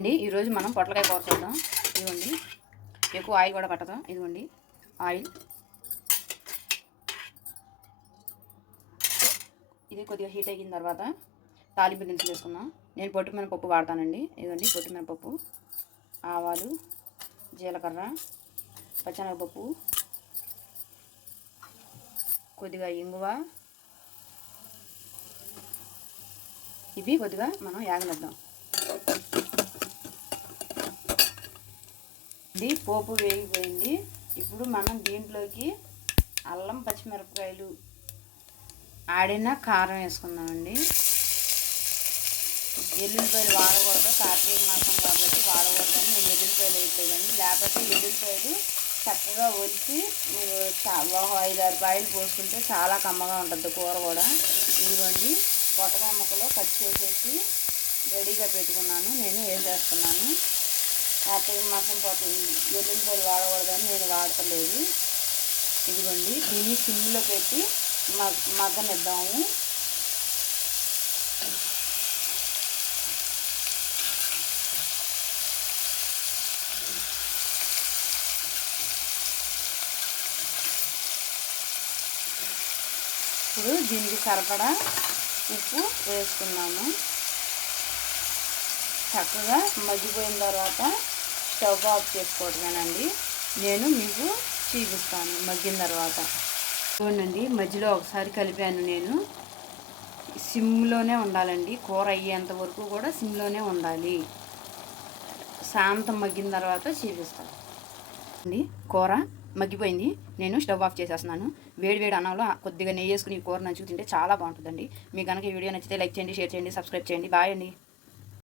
అండి ఈరోజు మనం పొట్లకాయ కూర చేద్దాం. ఇదిగోండి ఎక్కువ ఆయిల్ కూడా పట్టదు. ఇదిగోండి ఆయిల్. ఇది కొద్దిగా హీట్ అయిన తర్వాత తాలింపు దినుసులు వేసుకుందాం. నేను పొట్టు మినపప్పు వాడతానండి. ఇదిగోండి పొట్టు మినపప్పు ఆవాలు జీలకర్ర పచ్చనగపప్పు కొద్దిగా ఇంగువ. ఇవి కొద్దిగా మనం యాగలేద్దాం ఇది పోపు వేగిపోయింది. ఇప్పుడు మనం దీంట్లోకి అల్లం పచ్చిమిరపకాయలు ఆడిన కారం వేసుకుందామండి. ఎల్లుల్లిపాయలు వాడకూడదు కార్తీక మాసం కాబట్టి వాడకూడదని నేను ఎల్లుల్లిపాయలు వేయట్లేదండి. లేకపోతే ఎల్లుల్లిపాయలు చక్కగా ఒలిచి మీరు ఐదు ఆరు పాయలు పోసుకుంటే చాలా కమ్మగా ఉంటుంది కూర కూడా. ఇదిగోండి పొట్టకాయ ముక్కలో కట్ చేసేసి రెడీగా పెట్టుకున్నాను. నేను వేసేస్తున్నాను. కార్తీక మాసం పాటు వాడకూడదు వాడకూడదని నేను వాడతలేదు. ఇదిగోండి దీన్ని సిమ్లో పెట్టి మగ మగ్గనిద్దాము ఇప్పుడు దీనికి సరిపడా ఉప్పు వేసుకున్నాము. చక్కగా మగ్గిపోయిన తర్వాత స్టవ్ ఆఫ్ చేసుకోవడమేనండి. నేను మీకు చూపిస్తాను మగ్గిన తర్వాత. చూడండి మధ్యలో ఒకసారి కలిపాను నేను. సిమ్లోనే ఉండాలండి. కూర అయ్యేంత వరకు కూడా సిమ్లోనే ఉండాలి. శాంతం మగ్గిన తర్వాత చూపిస్తాను. అండి కూర మగ్గిపోయింది. నేను స్టవ్ ఆఫ్ చేసేస్తున్నాను. వేడి వేడి అన్నంలో కొద్దిగా నెయ్యి వేసుకుని ఈ కూర నంచుకు తింటే చాలా బాగుంటుందండి. మీకు కనుక ఈ వీడియో నచ్చితే లైక్ చేయండి షేర్ చేయండి సబ్స్క్రైబ్ చేయండి. బాయ్ అండి.